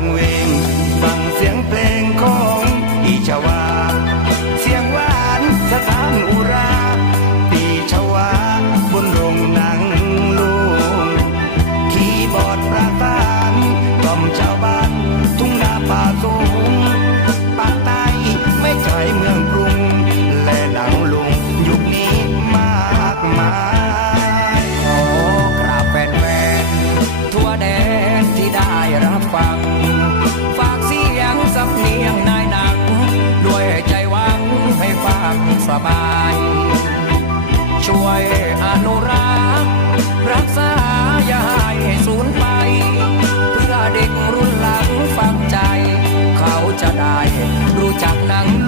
long chẳng nắng